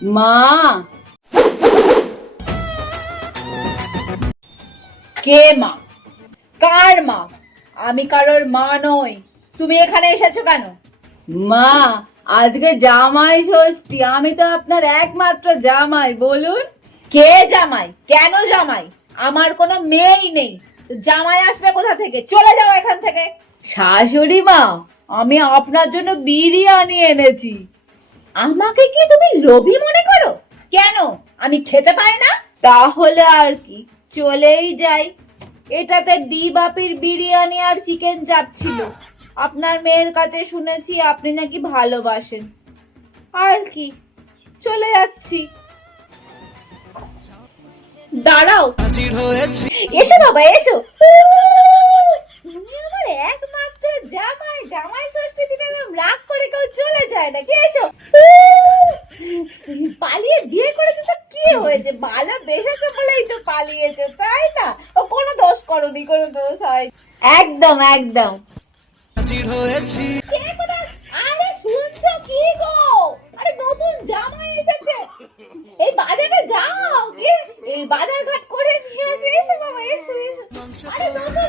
মা, কে মা? কার মা? আমি কারোর মা নই। তুমি এখানে এসেছো কেন? মা, আজকে জামাই ষষ্ঠী, আমি তো আপনার একমাত্র জামাই। বলুন কে জামাই? কেন জামাই? আমার কোনো মেয়েই নেই, তো জামাই আসবে কোথা থেকে? চলে যাও এখান থেকে। শাশুড়ি মা, আমি আপনার জন্য বিরিয়ানি এনেছি। আমাকে কি তুমি লোভী মনে করো? কেন, আমি খেতে পাই না? তাহলে আর কি, চলেই যাই। এটাতে ডি বাপির বিরিয়ানি আর চিকেন চাপ ছিল। আপনার মেয়ের কাছে শুনেছি আপনি নাকি ভালোবাসেন। আর কি, চলে যাচ্ছি। দাঁড়াও, এসো বাবা এসো। তুমি আমার একমাত্র জামাই, জামাই ষষ্ঠী দিনে এরকম রাগ করে কেউ চলে যায় নাকি? এসো। পালিয়ে বিয়ে করেছো তো কি হয়েছে? ভালোবেসেছো বলেই তো পালিয়েছো, তাই না? ও কোনো দোষ করনি, কোনো দোষ হয়। একদম একদম। কে কোথায়? আরে শুনছো কি গো? আরে নতুন জামাই এসেছে, এই বাজারে যাও, গিয়ে এই বাজার ঘাট করে নিয়ে আসো। এসো বাবা এসো এসো। আরে নতুন